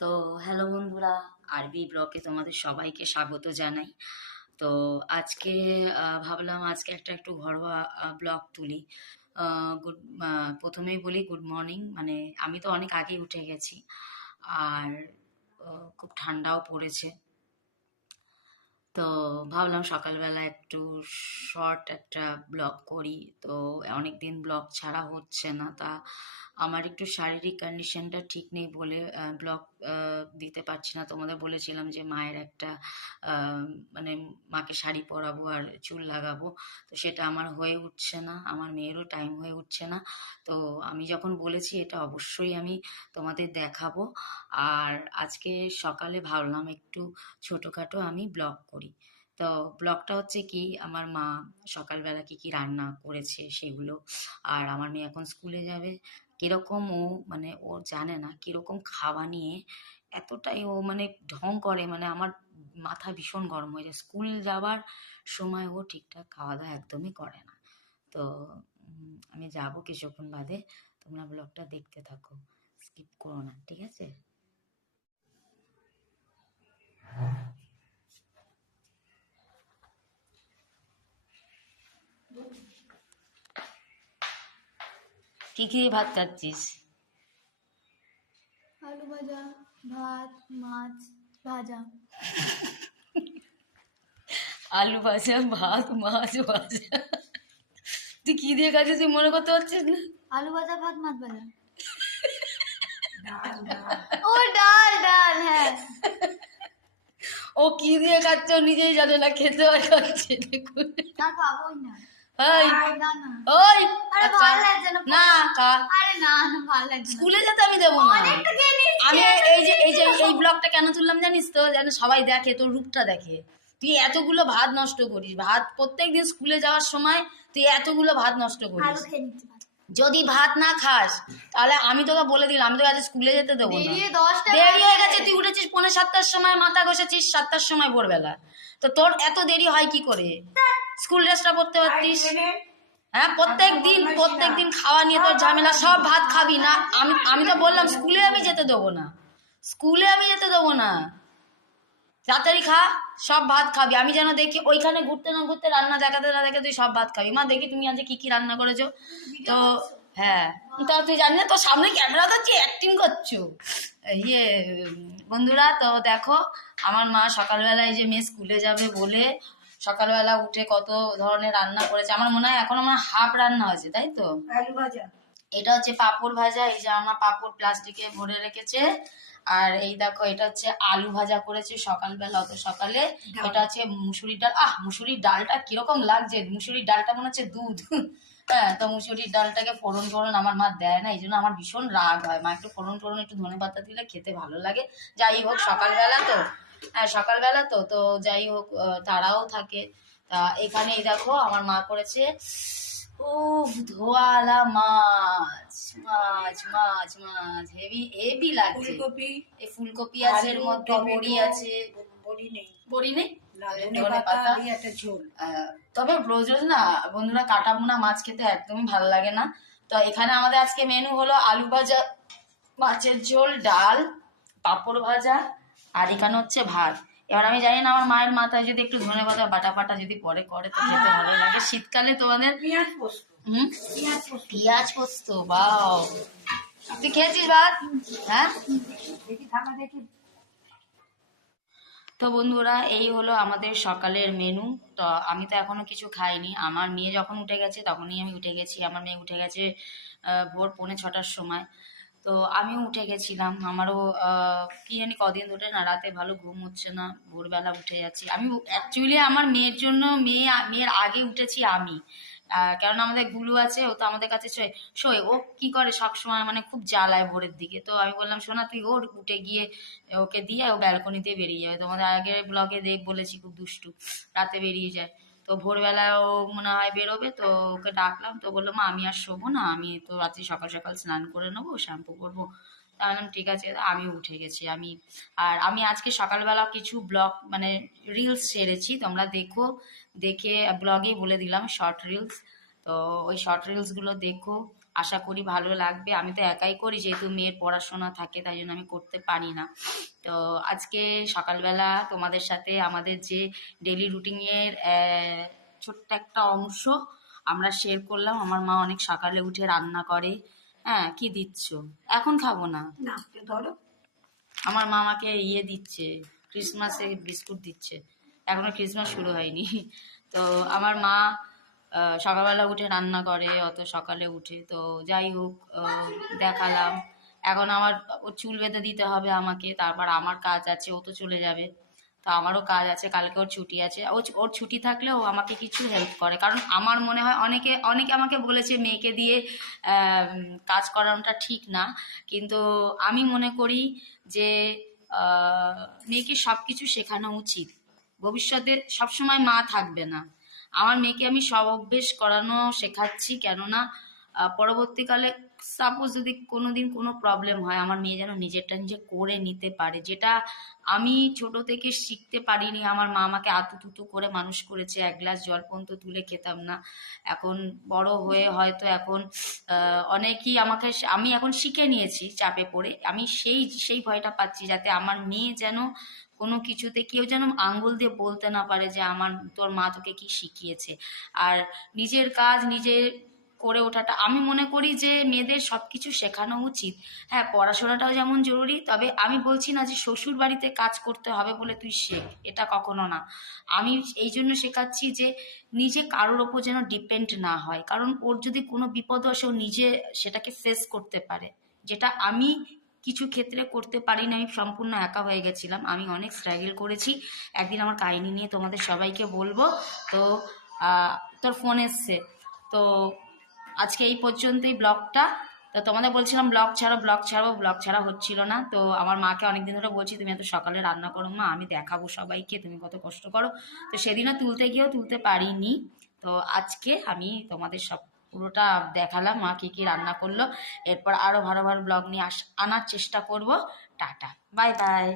তো হ্যালো বন্ধুরা, আরবি ব্লগে তোমাদের সবাইকে স্বাগত জানাই। তো আজকে ভাবলাম আজকে একটু ঘরোয়া ব্লগ তুলি। গুড প্রথমেই বলি গুড মর্নিং। মানে আমি তো অনেক আগেই উঠে গেছি, আর খুব ঠান্ডাও পড়েছে। তো ভাবলাম সকালবেলা একটু শর্ট একটা ব্লগ করি। তো অনেকদিন ব্লগ ছাড়া হচ্ছে না, তা আমার একটু শারীরিক কন্ডিশনটা ঠিক নেই বলে ব্লগ দিতে পারছি না। তোমাদের বলেছিলাম যে মায়ের একটা আহ, মানে মাকে শাড়ি পরাবো আর চুল লাগাবো, তো সেটা আমার হয়ে উঠছে না, আমার মেয়েরও টাইম হয়ে উঠছে না। তো আমি যখন বলেছি এটা অবশ্যই আমি তোমাদের দেখাবো। আর আজকে সকালে ভাবলাম একটু ছোটোখাটো আমি ব্লগ করি। তো ব্লগটা হচ্ছে কি, আমার মা সকালবেলা কি কি রান্না করেছে সেগুলো। আর আমার মেয়ে এখন স্কুলে যাবে, কিরকম ও মানে ও জানে না কিরকম খাওয়া নিয়ে এতটাই ও মানে ঢং করে, মানে আমার মাথা ভীষণ গরম হয়ে যায়। স্কুল যাবার সময় ও ঠিকঠাক খাওয়া দাওয়া একদমই করে না। তো আমি যাব কিছুক্ষণ বাদে, তোমরা ব্লগটা দেখতে থাকো, স্কিপ করো না, ঠিক আছে? কি খেয়ে ভাত খাচ্ছিস? আলু ভাজা, ভাত, মাছ ভাজা। আলু ভাজা, ভাত, মাছ ভাজা। তুই কি দিয়ে খাচ্ছিস তুই মনে করতে পারছিস না? আলু ভাজা, ভাত, মাছ ভাজা। ও ডাল ডাল, হ্যাঁ। ও কি দিয়ে খাচ্ছে ও নিজেই জানে না, খেতে আর খাচ্ছে, দেখুন। না খাবোই না। ওই না না, ওই আরে আচ্ছা, ভালো লাগছে না। না খা। আরে না না, ভালো লাগছে না। স্কুলে যেতে আমি দেবো না। অনেকটা খেয়ে নিয়েছি। আমি এই ব্লগটা কেন তুললাম জানিস তো? যেন সবাই দেখে, তোর রূপটা দেখে। তুই এতগুলো ভাত নষ্ট করিস, ভাত প্রত্যেকদিন স্কুলে যাওয়ার সময় তুই এতগুলো ভাত নষ্ট আলু করিস। খেয়ে নিচ্ছি। যদি ভাত না খাস তাহলে আমি তোকে বলে দিলাম, আমি তোকে আজ স্কুলে যেতে দেবো না। দেরি 10টা দেরি হয়ে গেছে, তুই উঠেছিস 6:45-র সময়, মাথা ঘষেছিস 7টার সময় ভোরবেলা। তো তোর এত দেরি হয় কি করে? স্কুল ড্রেসটা পরতে পারতিস। হ্যাঁ, প্রত্যেক দিন খাওয়া নিয়ে তোর ঝামেলা। সব ভাত খাবি না, আমি তো বললাম স্কুলে আমি যেতে দেবো না, স্কুলে আমি যেতে দেবো না। তাড়াতাড়ি খা, সব ভাত খাবি। আমি যেন দেখি ওইখানে ঘুরতে না ঘুরতে, রান্না দেখাতে না দেখে তুই সব ভাত খাবি। মা দেখি তুমি আজ কি কি রান্না করেছো। তো হ্যাঁ, তা তুই জানি না, তোর সামনে ক্যামেরা ধরছি, অ্যাক্টিং করছো। ইয়ে বন্ধুরা, তো দেখো আমার মা সকালবেলায় যে মেয়ে স্কুলে যাবে বলে সকালবেলা উঠে কত ধরনের রান্না করেছে। আমার মনে হয় এখন আমার হাফ রান্না হয়েছে, তাই তো? আলু ভাজা, এটা হচ্ছে পাঁপড় ভাজা, এই যে আমার পাঁপড় প্লাস্টিকে ভরে রেখেছে। আর এই দেখো এটা হচ্ছে আলু ভাজা করেছে সকালবেলা, অত সকালে। এটা হচ্ছে মুসুরির ডাল। মুসুরির ডালটা কিরকম লাগছে, মুসুরির ডালটা মনে হচ্ছে দুধ। হ্যাঁ, তো মুসুরির ডালটাকে ফোড়ন টোড়ন আমার মা দেয় না, এই জন্য আমার ভীষণ রাগ হয়। মা একটু ফোড়ন টোড়ন একটু ধনেপাতা দিলে খেতে ভালো লাগে। যাই হোক সকালবেলা তো, হ্যাঁ সকালবেলা তো তো যাই হোক, তারাও থাকে। তা এখানে এই দেখো আমার মা করেছে ধোয়ালা মাছ, মাছ মাছ মাছ, হেভি হেভি লাগছে। ফুলকপি, এই ফুলকপি আছে, এর আলু, মধ্যে বড়ি টমেটো, আছে। বড়ি নেই, বড়ি নেই, না ধনে ধনে পাতা পাতা দিয়ে একটা ঝোল। তবে রোজ রোজ না বন্ধুরা, কাটা ভুনা মাছ খেতে একদমই ভালো লাগে না। তো এখানে আমাদের আজকে মেনু হলো আলু ভাজা, মাছের ঝোল, ডাল, পাঁপড় ভাজা, আর এখানে হচ্ছে ভাত। এবার আমি জানি না আমার মায়ের মাথায় যদি একটু ধনে পাতা বাটা ফাটা যদি পরে করে তো খেতে ভালো লাগে শীতকালে তোমাদের। পেঁয়াজ পোস্ত, হুম, পেঁয়াজ পোস্ত পেঁয়াজ পোস্ত, বাও। তুই খেয়েছিস ভাত? হ্যাঁ। দেখি থাকা দেখি। তো বন্ধুরা, এই হলো আমাদের সকালের মেনু। তো আমি তো এখনো কিছু খাইনি, আমার মেয়ে যখন উঠে গেছে তখনই আমি উঠে গেছি। আমার মেয়ে উঠে গেছে ভোর 6:45-র সময়। তো আমিও উঠে গেছিলাম। আমারও কি জানি কদিন ধরে না রাতে ভালো ঘুম হচ্ছে না, ভোরবেলা উঠে যাচ্ছি আমি। অ্যাকচুয়ালি আমার মেয়ের জন্য মেয়ের আগে উঠেছি আমি। কারণ আমাদের গুলু আছে, ও তো আমাদের কাছে শোয় শোয় ও কি করে সবসময় মানে খুব জ্বালায় ভোরের দিকে। তো আমি বললাম শোনা তুই ওর উঠে গিয়ে ওকে দিয়ে ও ব্যালকনি দিয়ে বেরিয়ে যাবে। তোমাদের আগের ব্লগে বলেছি খুব দুষ্টু, রাতে বেরিয়ে যায়। তো ভোরবেলা ও মনে হয় বেরোবে, তো ওকে ডাকলাম, তো বললো মা আমি আর শোবো না, আমি তো রাত্রি সকাল সকাল স্নান করে নেবো, শ্যাম্পু করবো। তা বললাম ঠিক আছে, আমি উঠে গেছি আমি। আর আমি আজকে সকালবেলা কিছু ব্লগ মানে রিলস ছেড়েছি, তোমরা দেখো, দেখে ব্লগেই বলে দিলাম শর্ট রিলস। তো ওই শর্ট রিলসগুলো দেখো। আশা করি ভালো লাগবে। আমি তো একাই করি, যেহেতু মেয়ের পড়াশোনা থাকে তাই জন্য আমি করতে পারি না। তো আজকে সকালবেলা তোমাদের সাথে আমাদের যে ডেলি রুটিনের ছোট্ট একটা অংশ আমরা শেয়ার করলাম। আমার মা অনেক সকালে উঠে রান্না করে। হ্যাঁ, কি দিচ্ছ? এখন খাবো না। না তো ধরো। আমার মা আমাকে দিচ্ছে, ক্রিসমাসে বিস্কুট দিচ্ছে। এখনো ক্রিসমাস শুরু হয়নি। তো আমার মা সকালবেলা উঠে রান্না করে, অত সকালে উঠে। তো যাই হোক, দেখালাম। এখন আমার ওর চুল বেঁধে দিতে হবে আমাকে, তারপর আমার কাজ আছে, ও তো চলে যাবে। তো আমারও কাজ আছে, কালকে ওর ছুটি আছে। ওর ছুটি থাকলে ও আমাকে কিছু হেল্প করে, কারণ আমার মনে হয় অনেকে অনেকে আমাকে বলেছে মেয়েকে দিয়ে কাজ করানোটা ঠিক না, কিন্তু আমি মনে করি যে মেয়েকে সব কিছু শেখানো উচিত। ভবিষ্যতে সবসময় মা থাকবে না। আমার মেয়েকে আমি সব অভ্যেস করানো শেখাচ্ছি, কেননা পরবর্তীকালে সাপোজ যদি কোনোদিন কোনো প্রবলেম হয়, আমার মেয়ে যেন নিজেরটা নিজে করে নিতে পারে, যেটা আমি ছোট থেকে শিখতে পারিনি। আমার মা আমাকে আতুতুতু করে মানুষ করেছে, এক গ্লাস জল পর্যন্ত তুলে খেতাম না। এখন বড় হয়ে হয়তো এখন অনেকেই আমাকে, আমি এখন শিখে নিয়েছি চাপে পড়ে। আমি সেই ভয়টা পাচ্ছি, যাতে আমার মেয়ে যেন কোনো কিছুতে কেউ যেন আঙ্গুল দিয়ে বলতে না পারে যে আমার, তোর মা তোকে কি শিখিয়েছে। আর নিজের কাজ নিজে করে ওঠাটা, আমি মনে করি যে মেয়েদের সবকিছু শেখানো উচিত। হ্যাঁ, পড়াশোনাটাও যেমন জরুরি, তবে আমি বলছি না যে শ্বশুর বাড়িতে কাজ করতে হবে বলে তুই শেখ, এটা কখনো না। আমি এই জন্য শেখাচ্ছি যে নিজে কারোর ওপর যেন ডিপেন্ড না হয়, কারণ ওর যদি কোনো বিপদ আসে ও নিজে সেটাকে ফেস করতে পারে, যেটা আমি কিছু ক্ষেত্রে করতে পারিনি। আমি সম্পূর্ণ একা হয়ে গেছিলাম, আমি অনেক স্ট্রাগল করেছি। একদিন আমার কাহিনী নিয়ে তোমাদের সবাইকে বলবো। তো তোর ফোন এসছে। তো আজকে এই পর্যন্তই ব্লগটা। তো তোমাদের বলছিলাম ব্লগ ছাড়া হচ্ছিল না। তো আমার মাকে অনেকদিন ধরে বলছি, তুমি এত সকালে রান্না করো মা, আমি দেখাবো সবাইকে তুমি কত কষ্ট করো। তো সেদিনও তুলতে গিয়েও তুলতে পারিনি। তো আজকে আমি তোমাদের সব পুরোটা দেখালাম মা কি কি রান্না করলো। এরপর আরো ভালো ভালো ব্লগ নিয়ে আনার চেষ্টা করব। Tata, bye bye.